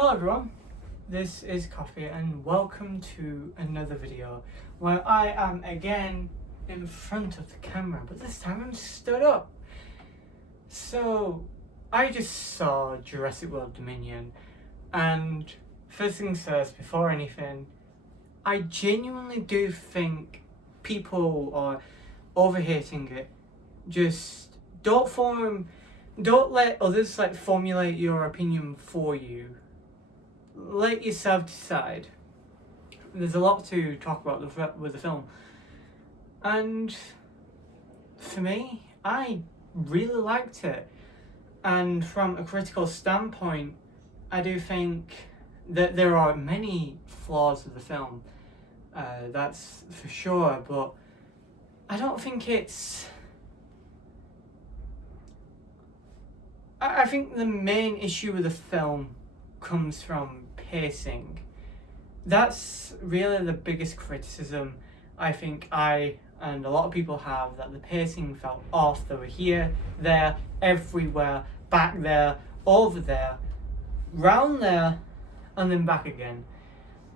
Hello everyone, this is Coffee and welcome to another video where I am again in front of the camera, but this time I'm stood up. So I just saw Jurassic World Dominion, and first things first, before anything, I genuinely do think people are overhating it. Just don't let others formulate your opinion for you. Let yourself decide. There's a lot to talk about with the film, and for me, I really liked it. And from a critical standpoint, I do think that there are many flaws with the film. That's for sure, but I don't think it's. I think the main issue with the film comes from pacing. That's really the biggest criticism I think I and a lot of people have, that the pacing felt off. They were here, there, everywhere, back there, over there, round there, and then back again.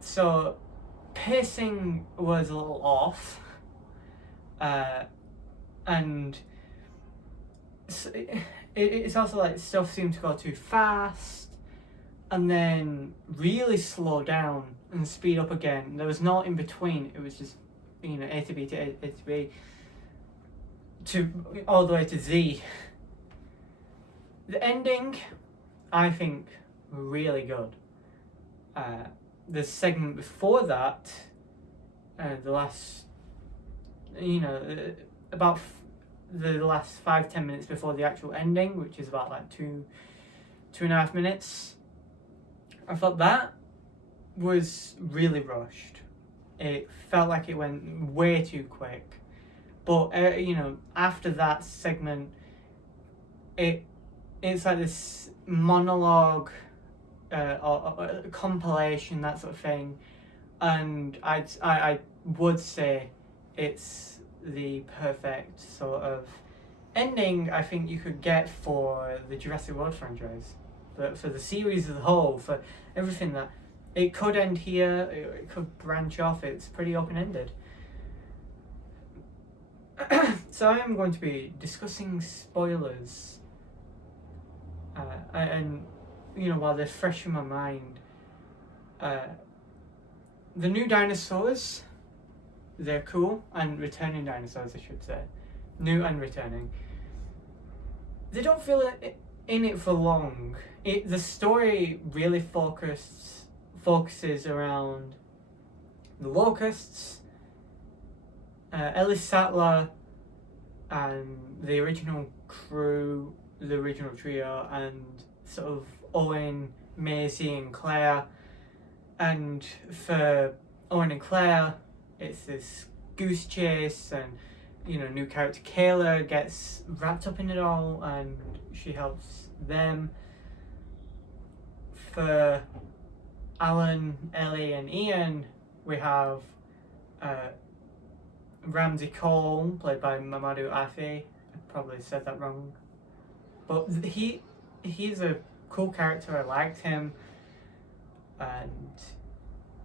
So pacing was a little off, and it's also like stuff seemed to go too fast and then really slow down and speed up again. There was no in between. It was just, A to B to A to B to all the way to Z. The ending, I think, really good. The segment before that, the last, about the last 5-10 minutes before the actual ending, which is about 2.5 minutes, I thought that was really rushed. It felt like it went way too quick. But after that segment, it's like this monologue, or a compilation, that sort of thing, and I would say it's the perfect sort of ending I think you could get for the Jurassic World franchise, but for the series as a whole, for everything, that it could end here, it could branch off. It's pretty open-ended. So I am going to be discussing spoilers, and while they're fresh in my mind, the new dinosaurs, they're cool, and returning dinosaurs, I should say, new and returning. They don't feel in it for long. The story really focuses around the locusts, Ellis Sattler, and the original crew, the original trio, and sort of Owen, Maisie, and Claire. And for Owen and Claire, it's this goose chase, and new character Kayla gets wrapped up in it all, and she helps them. For Alan, Ellie, and Ian, we have Ramsey Cole, played by Mamadou Afi. I probably said that wrong, but he's a cool character. I liked him. And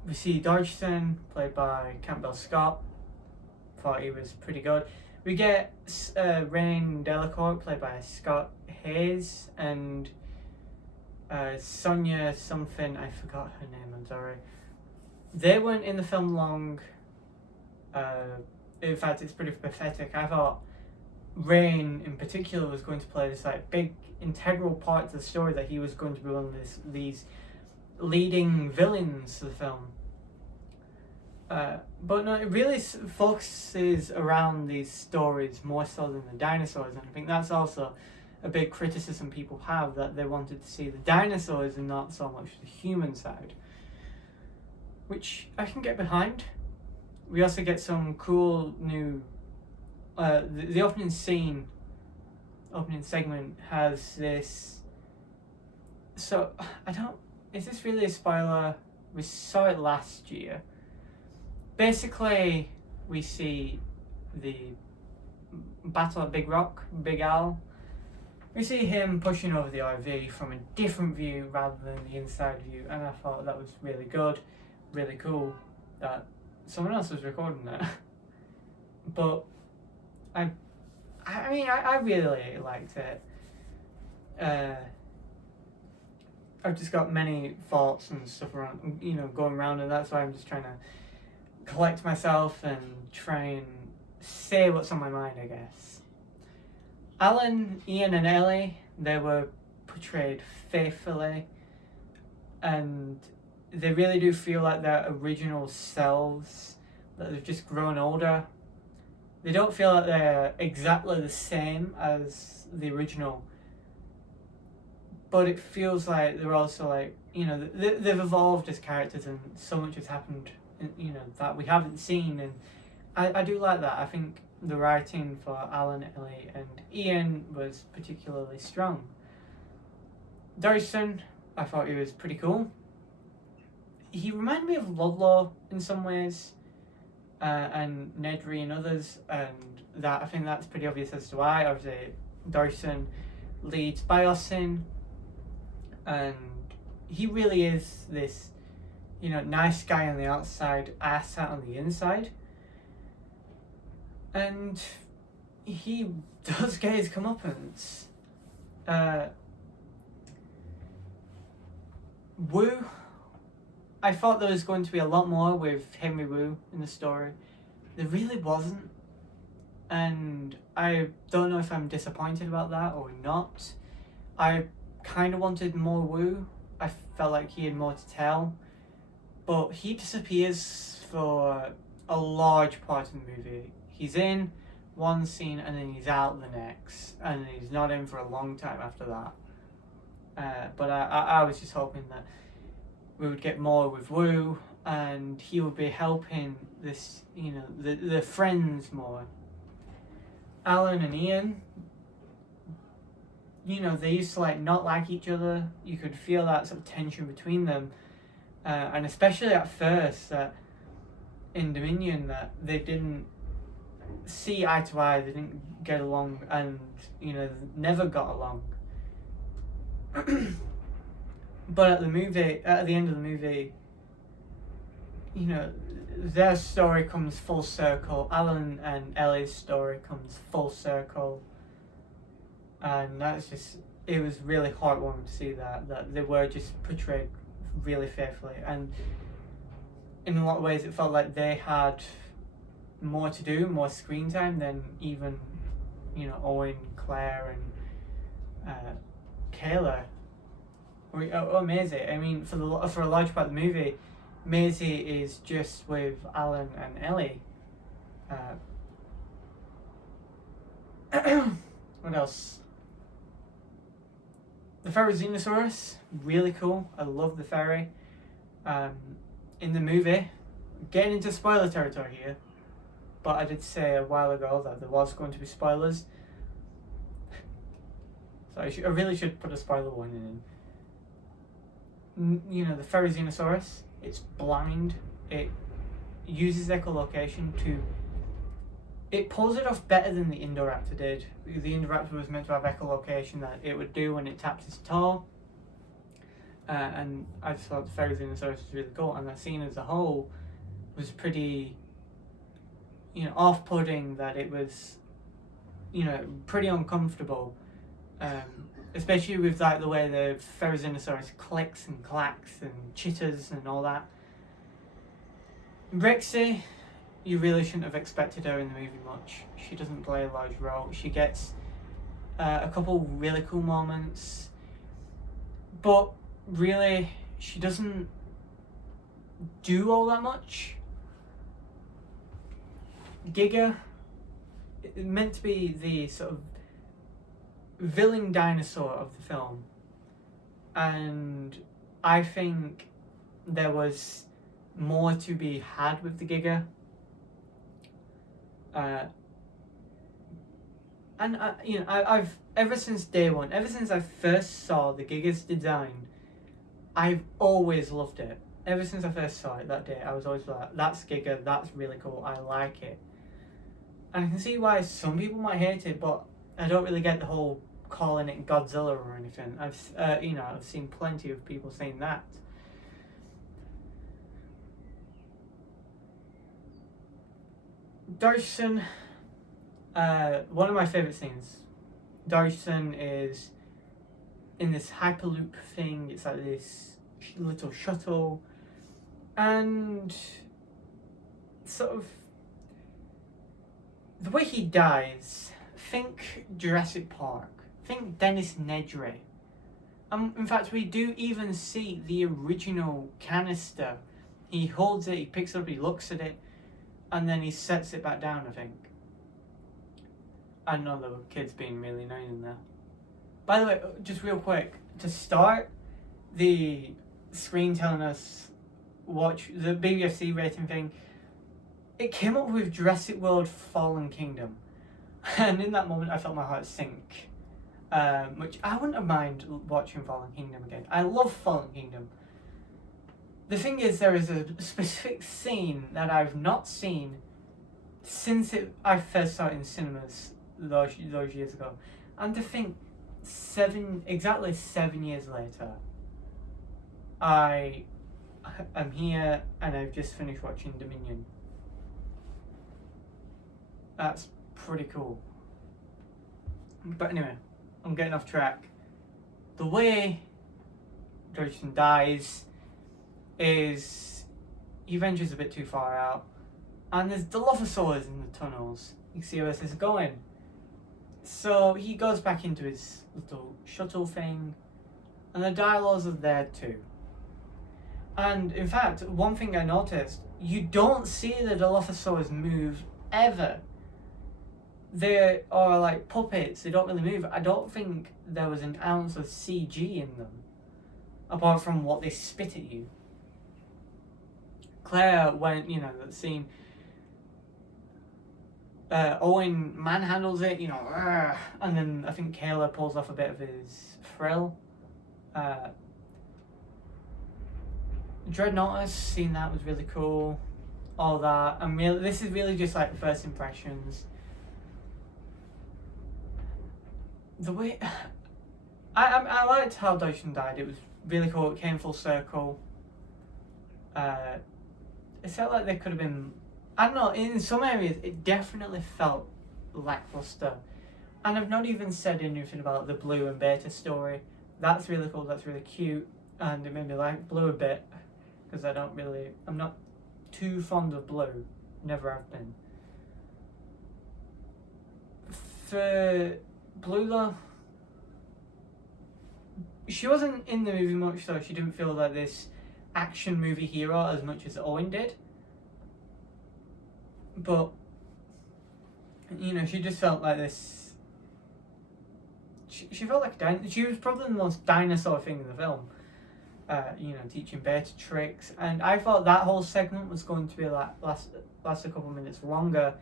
we see Dodgson, played by Campbell Scott. Thought he was pretty good. We get Rain Delacour, played by Scott Hayes, and Sonia something, I forgot her name, I'm sorry. They weren't in the film long. In fact, it's pretty pathetic. I thought Rain in particular was going to play this big integral part to the story, that he was going to be one of these leading villains of the film. But no, it really focuses around these stories more so than the dinosaurs, and I think that's also a big criticism people have, that they wanted to see the dinosaurs and not so much the human side, which I can get behind. We also get some cool new the opening segment has this, so is this really a spoiler? We saw it last year. Basically, we see the battle at Big Rock, Big Al, we see him pushing over the RV from a different view rather than the inside view, and I thought that was really good, really cool that someone else was recording that. But I mean, I really liked it. I've just got many thoughts and stuff around, going around, and that's why I'm just trying to collect myself and try and say what's on my mind, I guess. Alan, Ian and Ellie, they were portrayed faithfully, and they really do feel like their original selves, that they've just grown older. They don't feel like they're exactly the same as the original, but it feels like they're also like, they've evolved as characters, and so much has happened, that we haven't seen, and I do like that. I think the writing for Alan, Ellie and Ian was particularly strong. Dyson, I thought he was pretty cool. He reminded me of Ludlow in some ways, and Nedry and others, and that I think that's pretty obvious as to why. Obviously, Dyson leads Biosyn, and he really is this, nice guy on the outside, asshat on the inside. And he does get his comeuppance. Wu, I thought there was going to be a lot more with Henry Wu in the story. There really wasn't. And I don't know if I'm disappointed about that or not. I kind of wanted more Wu. I felt like he had more to tell. But he disappears for a large part of the movie. He's in one scene and then he's out the next. And he's not in for a long time after that. But I was just hoping that we would get more with Wu, and he would be helping this, the friends more. Alan and Ian, they used to not like each other. You could feel that sort of tension between them, and especially at first in Dominion, that they didn't see eye to eye, they didn't get along, and never got along. But at the end of the movie, their story comes full circle. Alan and Ellie's story comes full circle, and it was really heartwarming to see that they were just portrayed really faithfully, and in a lot of ways it felt like they had more to do, more screen time than even Owen, Claire and Kayla or Maisie. I mean, for a large part of the movie, Maisie is just with Alan and Ellie. What else? The Ferrozenosaurus, really cool. I love the ferry. In the movie, getting into spoiler territory here, but I did say a while ago that there was going to be spoilers. So I really should put a spoiler warning in. The Ferrozenosaurus, it's blind. It uses echolocation it pulls it off better than the Indoraptor did. The Indoraptor was meant to have echolocation that it would do when it taps its toe. And I just thought the Ferrozenosaurus was really cool, and that scene as a whole was pretty, off-putting, that it was, pretty uncomfortable. Especially with the way the Ferrozenosaurus clicks and clacks and chitters and all that. Rexy, you really shouldn't have expected her in the movie much. She doesn't play a large role. She gets a couple really cool moments, but really she doesn't do all that much. Giga, meant to be the sort of villain dinosaur of the film, and I think there was more to be had with the Giga. I've ever since day one, ever since I first saw the Giga's design, I've always loved it. Ever since I first saw it that day, I was always like, that's Giga, that's really cool, I like it. And I can see why some people might hate it, but I don't really get the whole calling it Godzilla or anything. I've seen plenty of people saying that. Dawson, one of my favourite scenes. Dawson is in this hyperloop thing. It's like this little shuttle, and sort of the way he dies. Think Jurassic Park. Think Dennis Nedry. In fact, we do even see the original canister. He holds it, he picks it up, he looks at it, and then he sets it back down, I think. I know there were kids being really annoying in there. By the way, just real quick, to start, the screen telling us watch the BBFC rating thing, it came up with Jurassic World Fallen Kingdom. And in that moment I felt my heart sink. Which I wouldn't have mind watching Fallen Kingdom again. I love Fallen Kingdom. The thing is, there is a specific scene that I've not seen since I first saw it in cinemas those years ago. And to think, exactly 7 years later, I am here and I've just finished watching Dominion. That's pretty cool. But anyway, I'm getting off track. The way Dawson dies is he ventures a bit too far out, and there's Dilophosaurs in the tunnels. You can see where this is going. So he goes back into his little shuttle thing, and the dinosaurs are there too. And in fact, one thing I noticed, you don't see the Dilophosaurs move ever. They are like puppets, they don't really move. I don't think there was an ounce of CG in them, apart from what they spit at you. Claire went, that scene, Owen manhandles it, and then I think Kayla pulls off a bit of his frill. Dreadnoughtus, seeing that was really cool. All that, and this is really just like first impressions. The way I liked how Dawson died. It was really cool. It came full circle. It felt like there could have been, I don't know, in some areas it definitely felt lackluster. And I've not even said anything about the Blue and Beta story. That's really cool, that's really cute, and it made me like Blue a bit, because I'm not too fond of Blue, never have been. For Blue though, she wasn't in the movie much, so she didn't feel like this action movie hero as much as Owen did. But, she just felt like this. She felt like she was probably the most dinosaur thing in the film. Teaching Beta tricks, and I thought that whole segment was going to be last a couple minutes longer.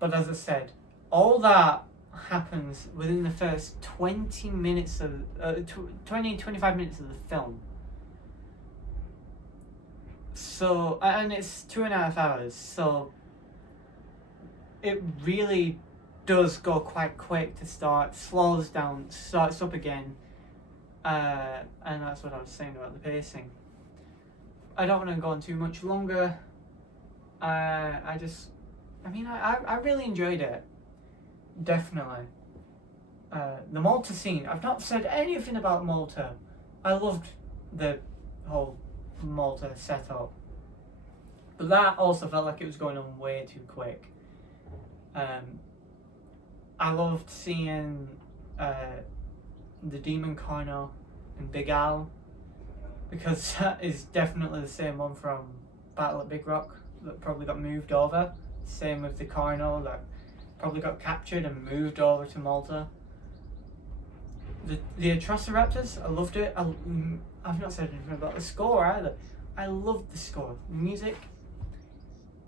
But as I said, all that happens within the first 25 minutes of the film. So, and it's 2.5 hours, so it really does go quite quick to start, slows down, starts up again, and that's what I was saying about the pacing. I don't want to go on too much longer. I really enjoyed it. Definitely. The Malta scene, I've not said anything about Malta. I loved the whole Malta setup, but that also felt like it was going on way too quick. I loved seeing the Demon Corno and Big Al, because that is definitely the same one from Battle at Big Rock that probably got moved over. Same with the Corno that probably got captured and moved over to Malta. The Atrociraptors, I loved it. I've not said anything about the score either. I loved the score. The music,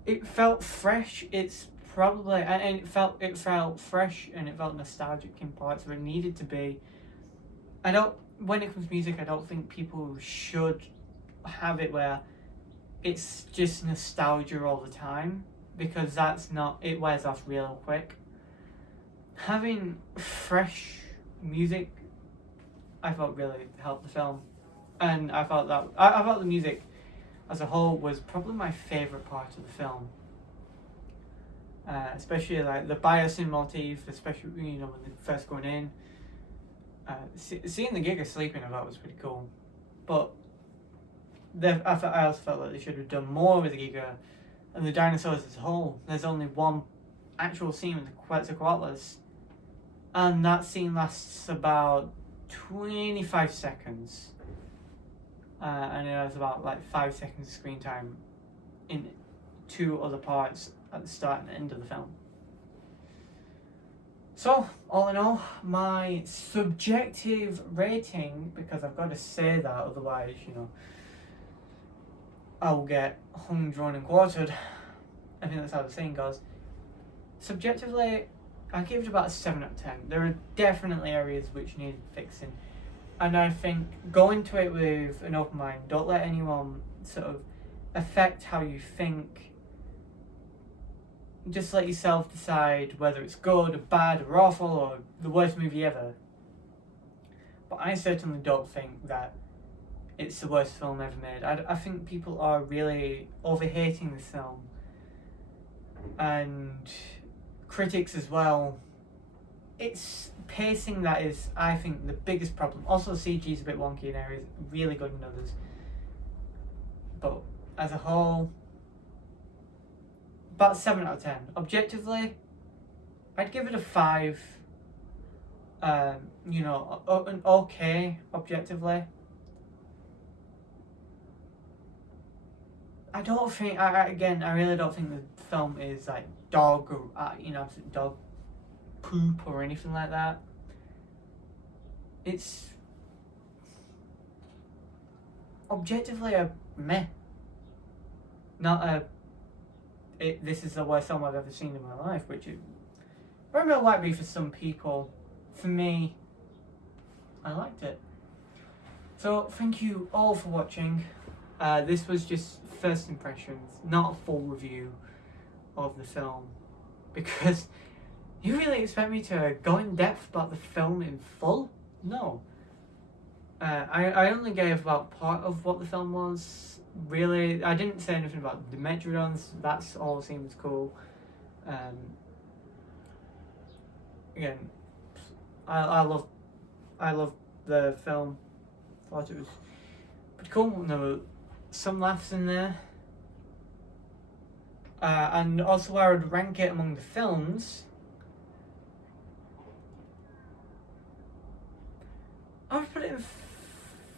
it felt fresh. It's probably, and it felt fresh, and it felt nostalgic in parts where it needed to be. When it comes to music, I don't think people should have it where it's just nostalgia all the time, because it wears off real quick. Having fresh music I thought really helped the film, and I thought the music as a whole was probably my favourite part of the film. Especially like the biosyn motif, especially when they're first going in. Seeing the Giga sleeping, I thought was pretty cool, but I also felt like they should have done more with the Giga and the dinosaurs as a whole. There's only one actual scene with the Quetzalcoatlus, and that scene lasts about 25 seconds, and it has about like 5 seconds of screen time in 2 other parts at the start and end of the film. So, all in all, my subjective rating, because I've got to say that, otherwise, I'll get hung, drawn and quartered. I think that's how the saying goes. Subjectively, I give it about a 7 out of 10. There are definitely areas which need fixing. And I think go into it with an open mind. Don't let anyone sort of affect how you think. Just let yourself decide whether it's good or bad or awful or the worst movie ever. But I certainly don't think that it's the worst film ever made. I think people are really over-hating this film. And critics as well. It's pacing that is, I think, the biggest problem. Also, CG is a bit wonky in areas, really good in others. But as a whole, about 7 out of 10. Objectively, I'd give it a 5. An okay, objectively. I don't think, I really don't think the film is like dog or, absolute dog poop or anything like that. It's objectively a meh. Not a, this is the worst film I've ever seen in my life, which it very well might be for some people. For me, I liked it. So thank you all for watching. This was just first impressions, not a full review of the film, because you really expect me to go in depth about the film in full? No. I only gave about part of what the film was. Really, I didn't say anything about the Metrodons. That's all seems cool. Again, I love the film. Thought it was pretty cool. There were some laughs in there. And also where I would rank it among the films, I would put it in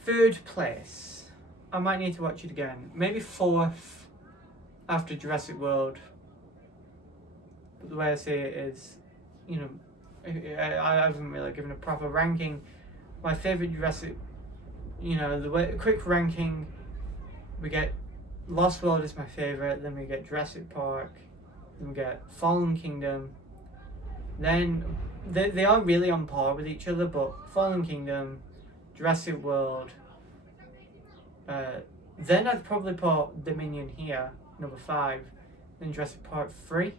3rd place. I might need to watch it again. Maybe 4th after Jurassic World. But the way I see it is, I haven't really given a proper ranking. My favourite Jurassic, quick ranking, we get Lost World is my favourite, then we get Jurassic Park, then we get Fallen Kingdom. Then they are really on par with each other, but Fallen Kingdom, Jurassic World, then I'd probably put Dominion here, number 5, then Jurassic Park 3.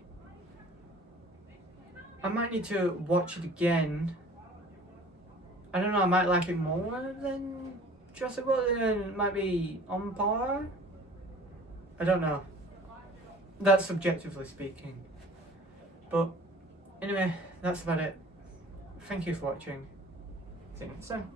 I might need to watch it again. I don't know, I might like it more than Jurassic World, and it might be on par. I don't know. That's subjectively speaking. But anyway, that's about it. Thank you for watching. See you next time.